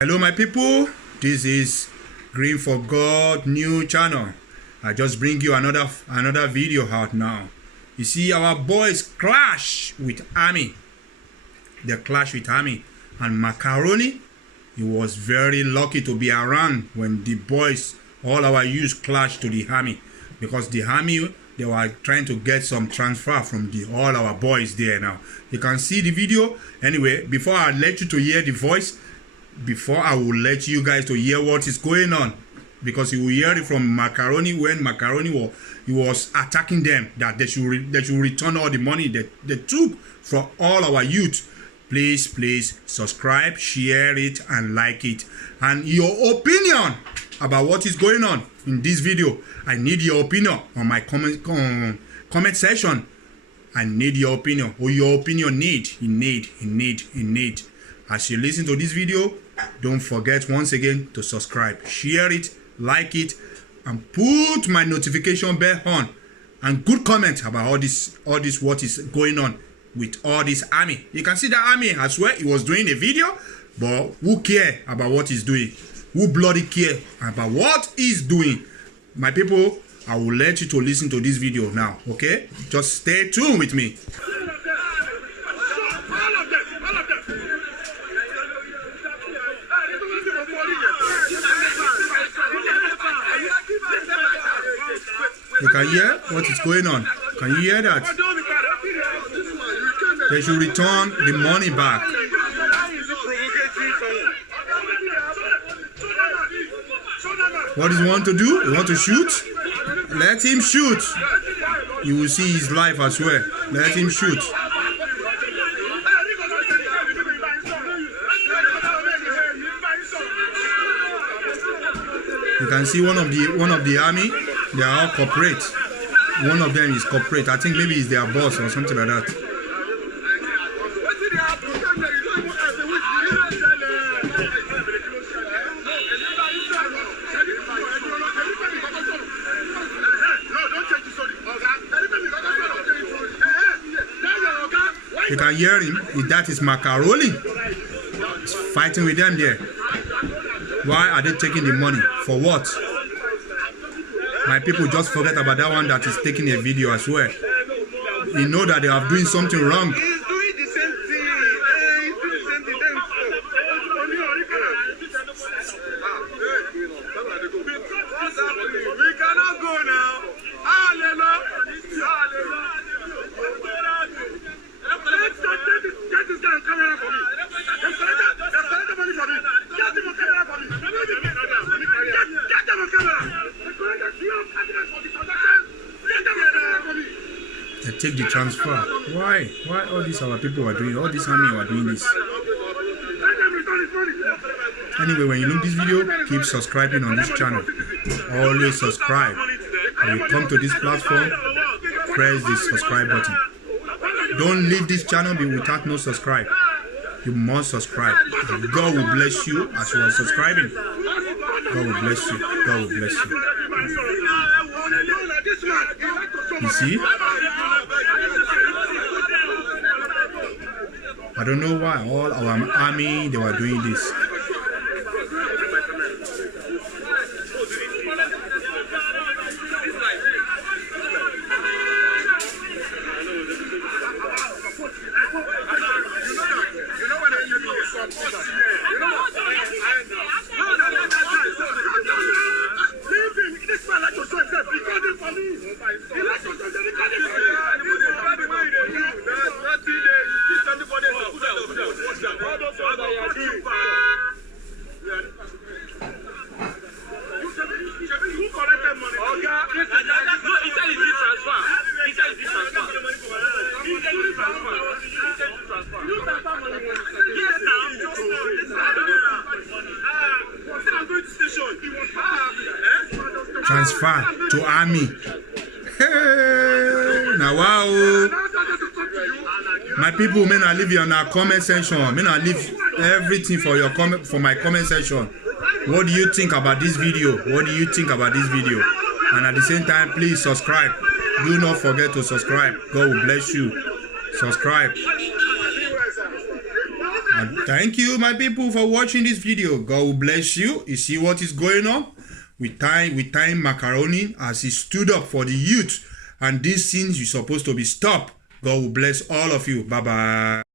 Hello my people, this is Green for God new channel. I just bring you another video out now. You see our boys clash with army. They clash with army, and Macaroni, he was very lucky to be around when the boys, all our youths, clashed to the army, because the army, they were trying to get some transfer from all our boys there. Now you can see the video. Anyway, before I let you to hear the voice, before I will let you guys to hear what is going on, because you will hear it from Macaroni when Macaroni was attacking them, that they should return all the money that they took from all our youth. Please subscribe, share it, and like it. And your opinion about what is going on in this video, I need your opinion on my comment section. I need your opinion. Or your opinion need. As you listen to this video, don't forget once again to subscribe, share it, like it, and put my notification bell on, and good comment about all this what is going on with all this army. You can see the army as well. He was doing a video, but who care about what he's doing? Who bloody care about what he's doing? My people, I will let you to listen to this video now, okay? Just stay tuned with me. You can hear what is going on. Can you hear that? They should return the money back. What does he want to do? He want to shoot? Let him shoot. You will see his life as well. Let him shoot. You can see one of the army. They are all corporate. One of them is corporate. I think maybe it's their boss or something like that. You can hear him. That is Macaroni. He's fighting with them there. Why are they taking the money? For what? My people, just forget about that one that is taking a video as well. You know that they are doing something wrong. He's doing the same thing. He's doing the same thing. We cannot go now. Get this guy on camera for me. Get the money for me. Get him on camera for me. Get them on camera. They take the transfer. Why all these our people are doing, all this army are doing this? Anyway, when you look this video, keep subscribing on this channel. Always subscribe. When you come to this platform, press the subscribe button. Don't leave this channel without no subscribe. You must subscribe. God will bless you as you are subscribing. God will bless you. God will bless you. You see? I don't know why all our army, they were doing this. Transfer to army. Hey, now wow. My people, may I leave you on our comment section. May I leave everything for your comment, for my comment section. What do you think about this video? What do you think about this video? And at the same time, please subscribe. Do not forget to subscribe. God will bless you. Subscribe. And thank you, my people, for watching this video. God will bless you. You see what is going on? We time Macaroni as he stood up for the youth. And these things you're supposed to be stopped. God will bless all of you. Bye-bye.